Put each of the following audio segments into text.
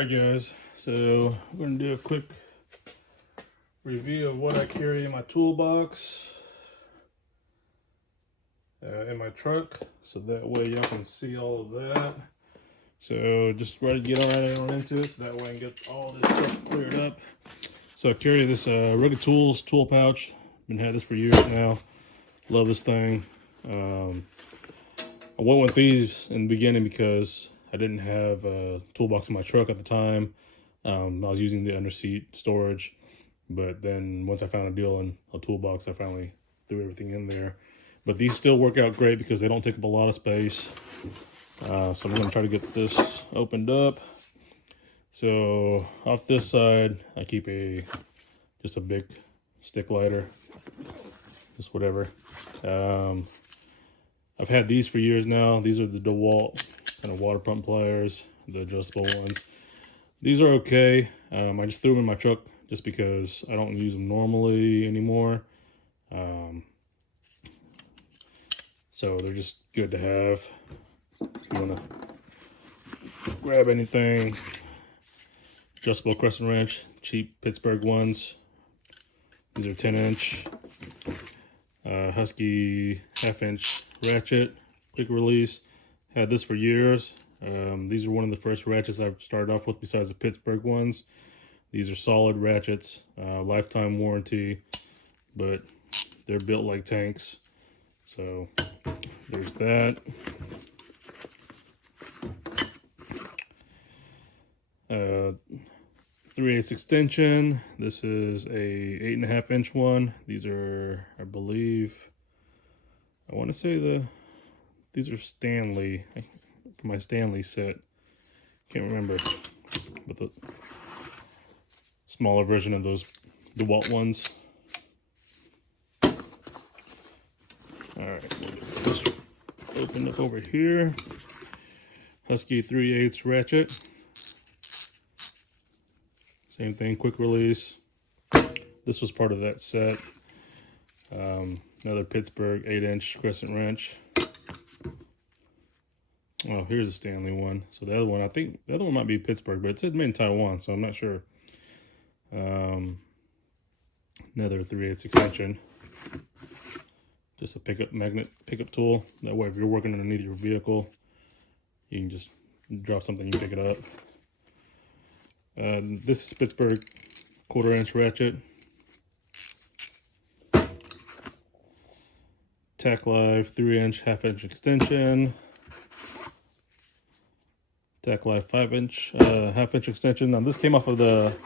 Alright guys, so I'm going to do a quick review of what I carry in my toolbox in my truck, so that way y'all can see all of that. So just ready to get right on into it, so that way I can get all this stuff cleared up. So I carry this Rugged Tools tool pouch. Been had this for years now. Love this thing. I went with these in the beginning because I didn't have a toolbox in my truck at the time. I was using the underseat storage, but then once I found a deal in a toolbox, I finally threw everything in there. But these still work out great because they don't take up a lot of space. So I'm going to try to get this opened up. So off this side, I keep just a big stick lighter, just whatever. I've had these for years now. These are the DeWalt kind of water pump pliers, the adjustable ones. These are okay. I just threw them in my truck just because I don't use them normally anymore. So they're just good to have if you want to grab anything. Adjustable crescent wrench, cheap Pittsburgh ones. These are 10-inch. Husky 1/2-inch ratchet, quick release. Had this for years. These are one of the first ratchets I've started off with besides the Pittsburgh ones. These are solid ratchets, lifetime warranty, but they're built like tanks. So there's that. 3/8 extension. This is a 8.5-inch one. These are, I believe, I want to say these are Stanley, for my Stanley set. Can't remember, but the smaller version of those DeWalt ones. All right, this opened up over here. Husky 3/8 ratchet. Same thing, quick release. This was part of that set. Another Pittsburgh 8-inch crescent wrench. Oh, here's a Stanley one. So the other one, I think the other one might be Pittsburgh, but it says made in Taiwan, so I'm not sure. Another 3/8 extension. Just a pickup tool. That way, if you're working underneath your vehicle, you can just drop something, you pick it up. This is Pittsburgh 1/4-inch ratchet. Tack Life 3-inch 1/2-inch extension. Tack Life 5-inch 1/2-inch extension. Now this came off of the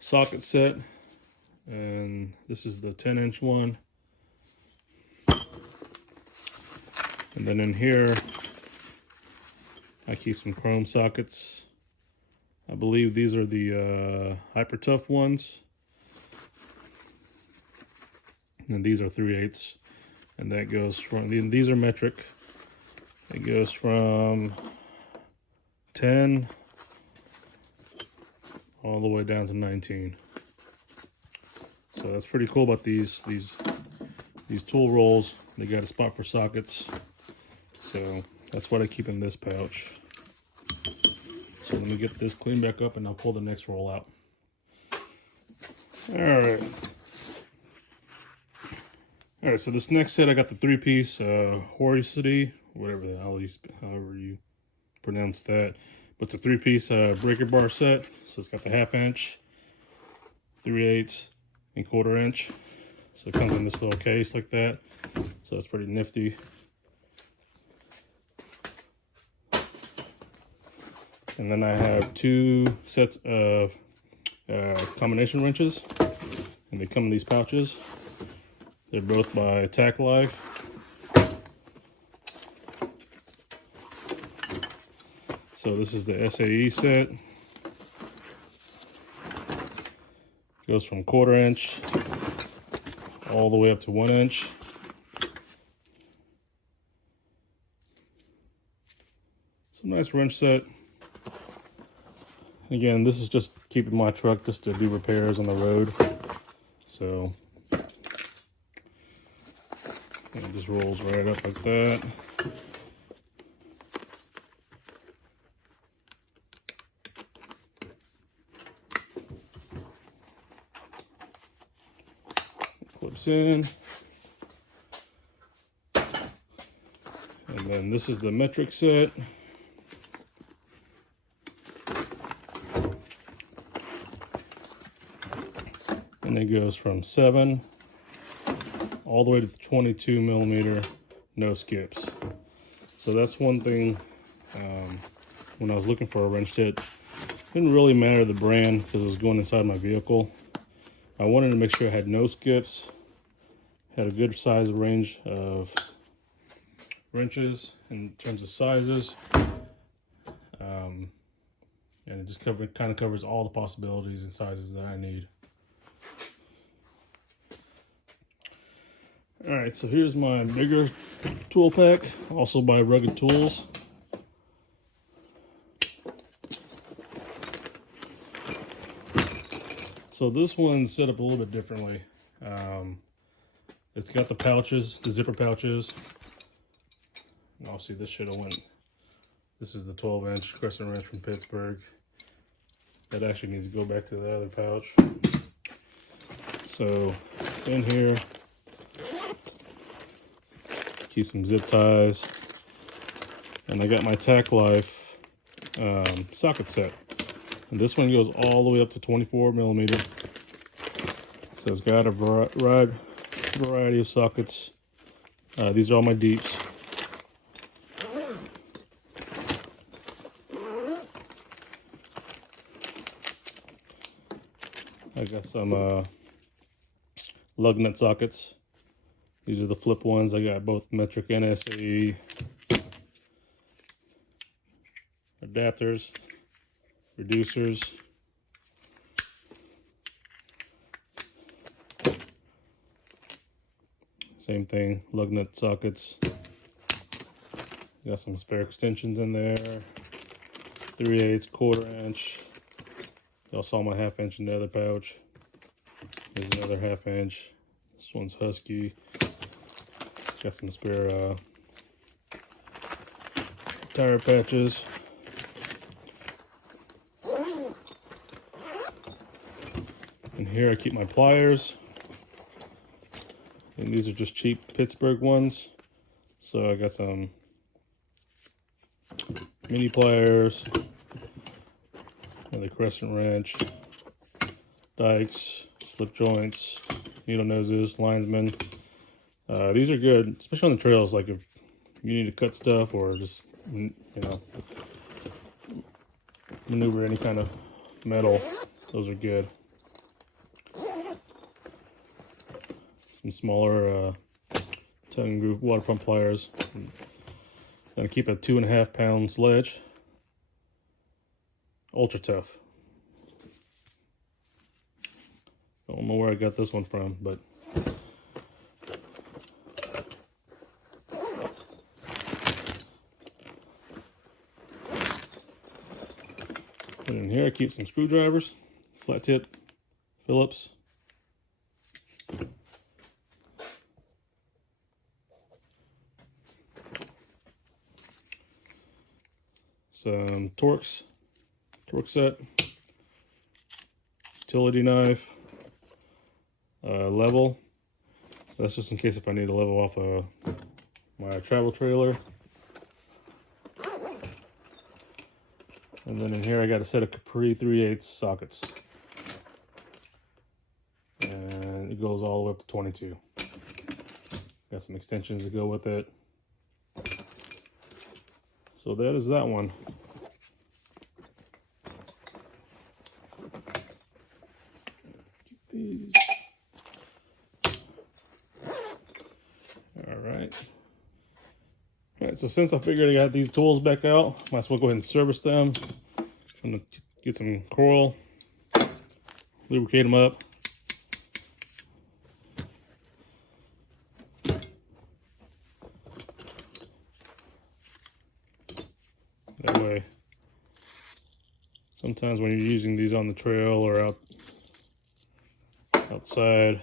socket set, and this is the 10-inch one. And then in here, I keep some chrome sockets. I believe these are the Hyper Tough ones. And these are 3/8. And that goes from, these are metric. It goes from 10 all the way down to 19. So that's pretty cool about these tool rolls. They got a spot for sockets. So that's what I keep in this pouch. So let me get this cleaned back up and I'll pull the next roll out. Alright. Alright, so this next set I got the 3-piece Horsey, however you pronounce that. But it's a 3-piece breaker bar set. So it's got the 1/2-inch, 3/8, and 1/4-inch. So it comes in this little case like that. So that's pretty nifty. And then I have 2 sets of combination wrenches, and they come in these pouches. They're both by Tack Life. So this is the SAE set. Goes from 1/4-inch all the way up to 1-inch. It's a nice wrench set. Again, this is just keeping my truck just to do repairs on the road. So it just rolls right up like that. this in. And then this is the metric set. And it goes from 7 all the way to 22 millimeter, no skips. So that's one thing. When I was looking for a wrench tip, it didn't really matter the brand because it was going inside my vehicle. I wanted to make sure I had no skips, had a good size range of wrenches in terms of sizes, and it just kind of covers all the possibilities and sizes that I need. All right, so here's my bigger tool pack, also by Rugged Tools. So this one's set up a little bit differently. It's got the pouches, the zipper pouches. And obviously this should have went, this is the 12-inch crescent wrench from Pittsburgh. That actually needs to go back to the other pouch. So in here, keep some zip ties. And I got my Tack Life socket set. And this one goes all the way up to 24 millimeter. So it's got a variety of sockets. These are all my deeps. I got some lug nut sockets. These are the flip ones. I got both metric and SAE. Adapters, reducers. Same thing, lug nut sockets. Got some spare extensions in there. 3/8, 1/4 inch. Y'all saw my 1/2 inch in the other pouch. There's another 1/2 inch. This one's Husky. Got some spare tire patches. And here I keep my pliers. And these are just cheap Pittsburgh ones. So I got some mini pliers, another crescent wrench, dikes, slip joints, needle noses, linesmen. These are good, especially on the trails, like if you need to cut stuff or just, you know, maneuver any kind of metal. Those are good. Some smaller tongue and groove water pump pliers. Gonna keep a 2.5 pound sledge. Ultra tough. Don't know where I got this one from, but and in here I keep some screwdrivers, flat tip, Phillips. Some torque set, utility knife, level. That's just in case if I need to level off my travel trailer. And then in here I got a set of Capri 3/8 sockets. And it goes all the way up to 22. Got some extensions to go with it. So that is that one. Keep these. All right. All right, so since I figured I got these tools back out, might as well go ahead and service them. I'm gonna get some coil, lubricate them up. That way, sometimes when you're using these on the trail or outside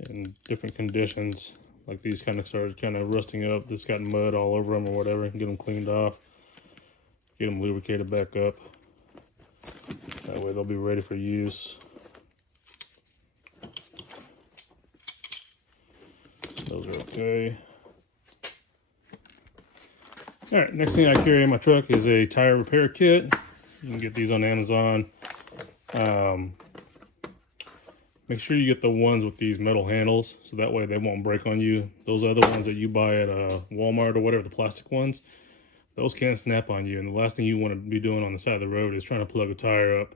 in different conditions, like these kind of started kind of rusting up, this got mud all over them or whatever, get them cleaned off, get them lubricated back up. That way they'll be ready for use. Those are okay. All right, next thing I carry in my truck is a tire repair kit. You can get these on Amazon. Make sure you get the ones with these metal handles, so that way they won't break on you. Those other ones that you buy at Walmart or whatever, the plastic ones, those can snap on you. And the last thing you want to be doing on the side of the road is trying to plug a tire up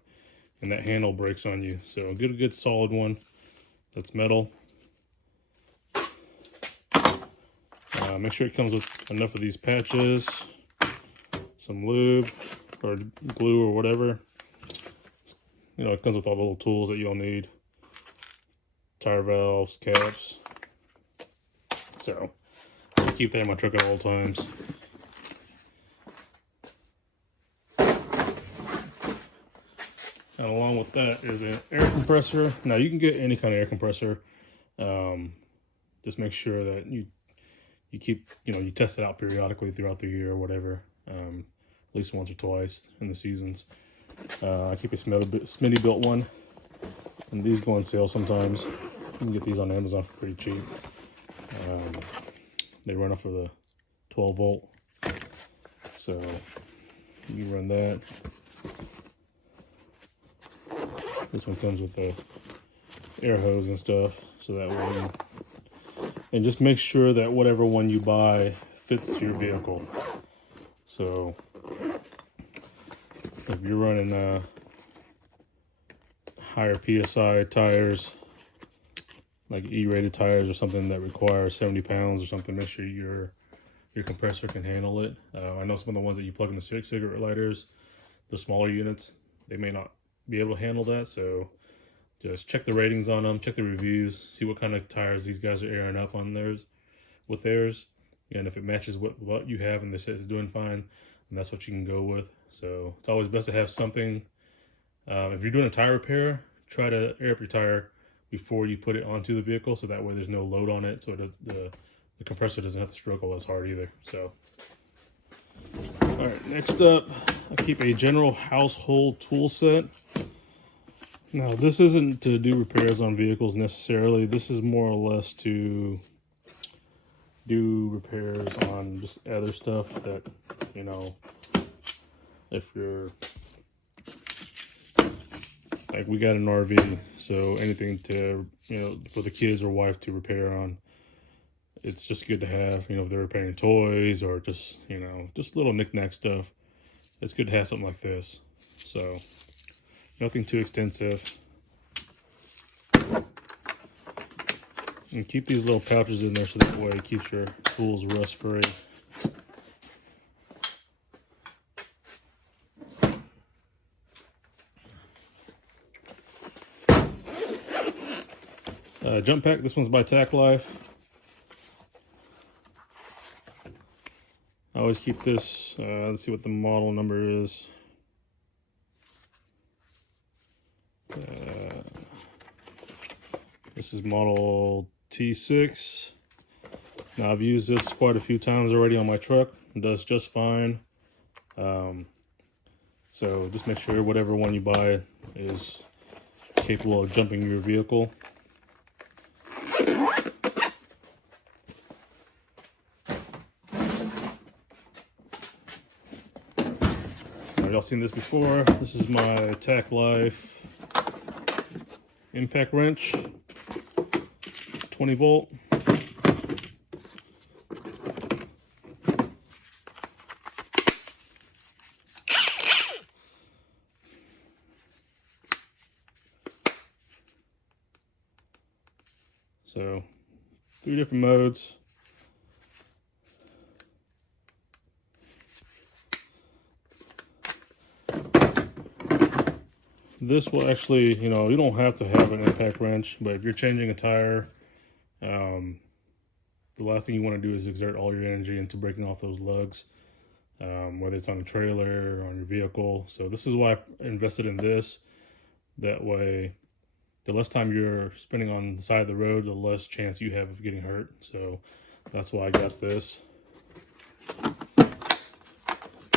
and that handle breaks on you. So get a good solid one that's metal. Make sure it comes with enough of these patches, some lube or glue or whatever. You know, it comes with all the little tools that you'll need. Tire valves, caps. So I keep that in my truck at all times. And along with that is an air compressor. Now you can get any kind of air compressor. Just make sure that you keep, you test it out periodically throughout the year or whatever. At least once or twice in the seasons. I keep a Smitty built one. And these go on sale sometimes. You can get these on Amazon for pretty cheap. They run off of the 12 volt. So you run that. This one comes with the air hose and stuff. So that way, and just make sure that whatever one you buy fits your vehicle. So if you're running higher PSI tires, like E-rated tires or something that require 70 pounds or something, make sure your compressor can handle it. I know some of the ones that you plug into cigarette lighters, the smaller units, they may not be able to handle that. So just check the ratings on them, check the reviews, see what kind of tires these guys are airing up on theirs with theirs, and if it matches what you have and they say it's doing fine, and that's what you can go with. So it's always best to have something. If you're doing a tire repair, try to air up your tire before you put it onto the vehicle, so that way there's no load on it, so the compressor doesn't have to struggle as hard either. So, all right, next up, I keep a general household tool set. Now, this isn't to do repairs on vehicles necessarily. This is more or less to do repairs on just other stuff that, if you're, like, we got an RV, so anything to, for the kids or wife to repair on, it's just good to have. If they're repairing toys or just, just little knick-knack stuff, it's good to have something like this. So nothing too extensive. And keep these little pouches in there so that way it keeps your tools rust-free. Jump pack, this one's by Tack Life. I always keep this, let's see what the model number is. This is model T6. Now I've used this quite a few times already on my truck. It does just fine. So just make sure whatever one you buy is capable of jumping your vehicle. Y'all seen this before. This is my Tack Life impact wrench, 20 volt. So 3 different modes. This will actually, you don't have to have an impact wrench, but if you're changing a tire, the last thing you want to do is exert all your energy into breaking off those lugs, whether it's on a trailer or on your vehicle. So this is why I invested in this. That way, the less time you're spending on the side of the road, the less chance you have of getting hurt. So that's why I got this.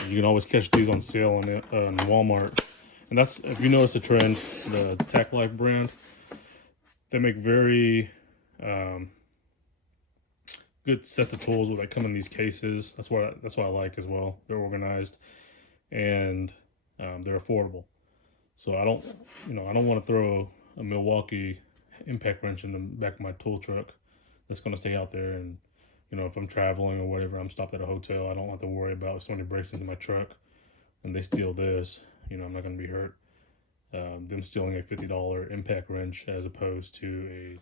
You can always catch these on sale on Walmart. And that's, if you notice a trend, the Tack Life brand, they make very good sets of tools that come in these cases. That's what I like as well. They're organized and they're affordable. So I don't, I don't want to throw a Milwaukee impact wrench in the back of my tool truck that's going to stay out there. And if I'm traveling or whatever, I'm stopped at a hotel, I don't have to worry about if somebody breaks into my truck and they steal this. I'm not going to be hurt. Them stealing a $50 impact wrench as opposed to a...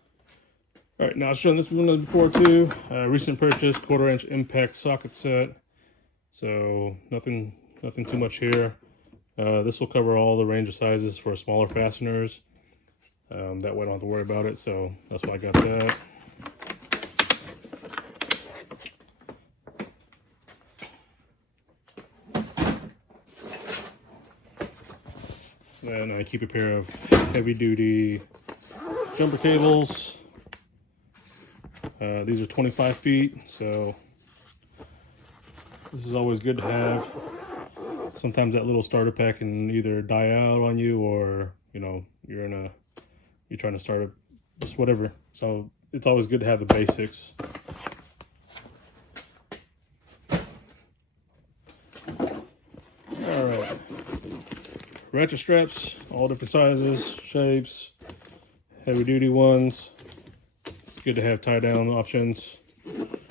All right, now I've shown this one before too. Recent purchase, 1/4-inch impact socket set. So nothing too much here. This will cover all the range of sizes for smaller fasteners. That way I don't have to worry about it. So that's why I got that. Then I keep a pair of heavy duty jumper cables. These are 25 feet, so this is always good to have. Sometimes that little starter pack can either die out on you, or you're trying to start it, just whatever. So it's always good to have the basics. All right, ratchet straps, all different sizes, shapes, heavy duty ones. It's good to have tie down options.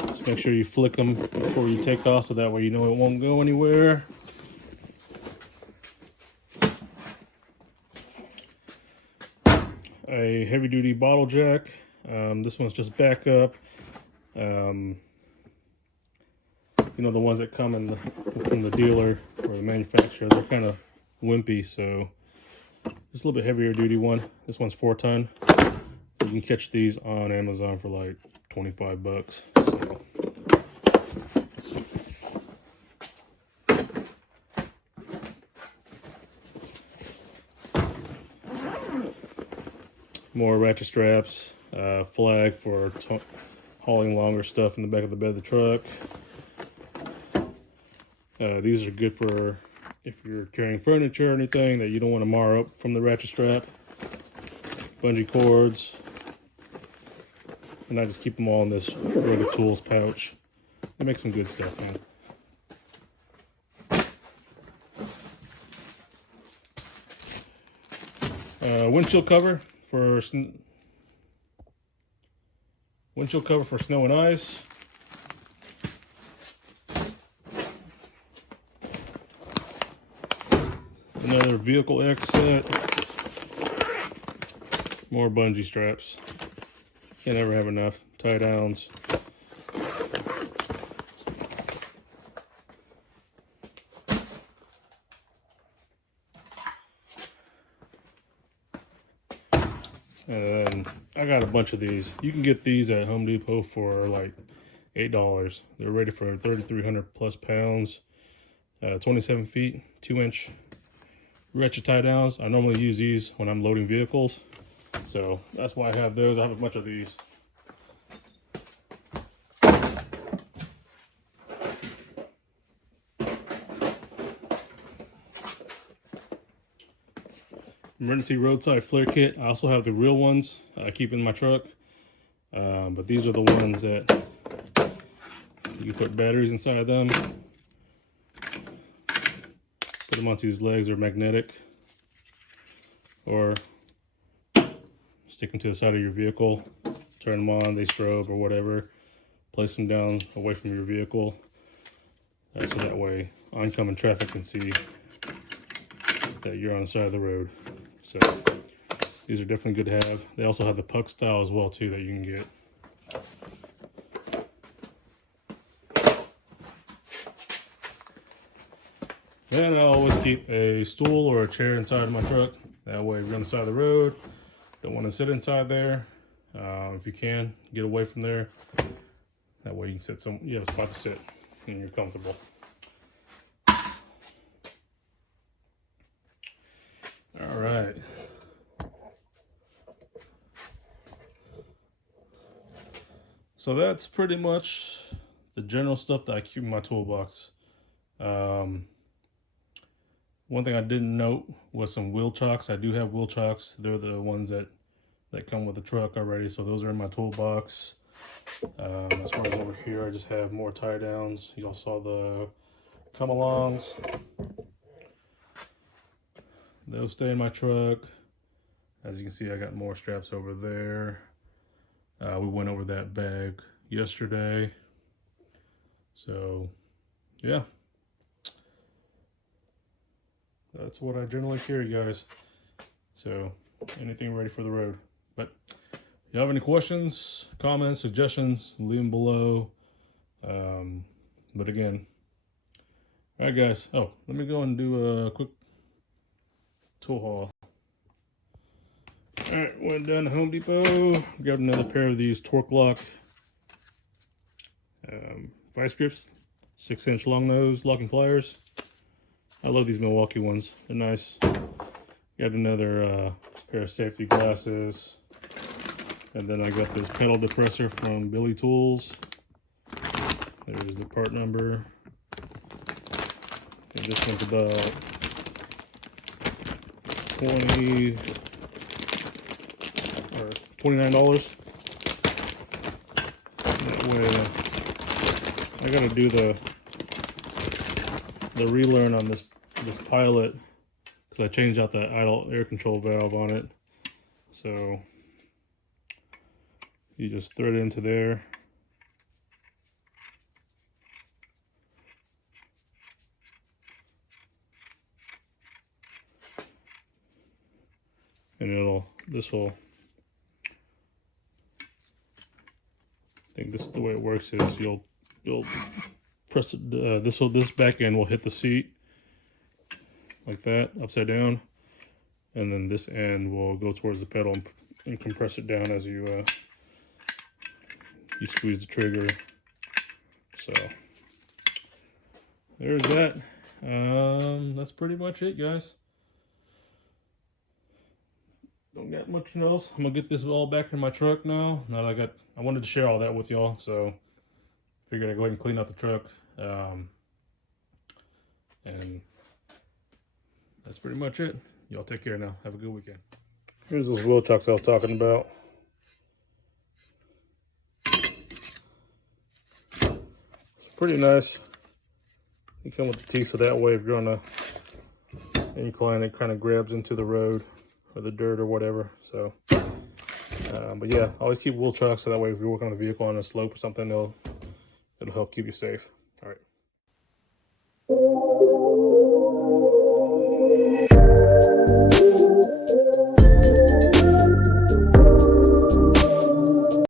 Just make sure you flick them before you take off, so that way it won't go anywhere. A heavy duty bottle jack. This one's just backup. The ones that come from the dealer or the manufacturer, they're kind of wimpy, so just a little bit heavier duty one. This one's 4 ton. You can catch these on Amazon for like 25 bucks. So. More ratchet straps, flag for hauling longer stuff in the back of the bed of the truck. These are good for if you're carrying furniture or anything that you don't want to mar up from the ratchet strap. Bungee cords. And I just keep them all in this Rugged Tools pouch. They make some good stuff, man. Windshield cover for snow and ice. Another vehicle X set. More bungee straps. Can't ever have enough. Tie downs. And then I got a bunch of these. You can get these at Home Depot for like $8. They're ready for 3,300 plus pounds. 27 feet, 2-inch ratchet tie downs. I normally use these when I'm loading vehicles. So that's why I have those. I have a bunch of these. Emergency roadside flare kit. I also have the real ones I keep in my truck. But these are the ones that you put batteries inside them. Put them onto these legs. They're magnetic. Or stick them to the side of your vehicle. Turn them on. They strobe or whatever. Place them down away from your vehicle. So that way oncoming traffic can see that you're on the side of the road. So these are definitely good to have. They also have the puck style as well too that you can get. And I always keep a stool or a chair inside of my truck. That way, if you're on the side of the road, don't want to sit inside there. If you can, get away from there. That way you can sit you have a spot to sit and you're comfortable. All right. So that's pretty much the general stuff that I keep in my toolbox. One thing I didn't note was some wheel chocks. I do have wheel chocks. They're the ones that come with the truck already. So those are in my toolbox. As far as over here, I just have more tie downs. You all saw the come alongs. They'll stay in my truck. As you can see, I got more straps over there. We went over that bag yesterday. So, yeah. That's what I generally carry, guys. So, anything ready for the road. But if you have any questions, comments, suggestions, leave them below. But again, all right, guys. Oh, let me go and do a quick tool haul. All right, went down to Home Depot, grabbed another pair of these torque lock vice grips, 6-inch long nose locking pliers. I love these Milwaukee ones, they're nice. Got another pair of safety glasses, and then I got this pedal depressor from Billy Tools. There's the part number. And this one's about 20 or $29. That way, I gotta do the relearn on this pilot because I changed out the idle air control valve on it. So you just thread it into there. And this will, I think this is the way it works is you'll press it, this back end will hit the seat like that, upside down, and then this end will go towards the pedal and compress it down as you squeeze the trigger. So there's that. That's pretty much it, guys. Don't got much else. I'm gonna get this all back in my truck now. I wanted to share all that with y'all, so figured I'd go ahead and clean out the truck. And that's pretty much it. Y'all take care now. Have a good weekend. Here's those wheel chocks I was talking about. It's pretty nice. You come with the teeth, so that way if you're on a incline, it kind of grabs into the road or the dirt or whatever. So, but yeah, always keep wheel chocks so that way if you're working on a vehicle on a slope or something, it'll help keep you safe.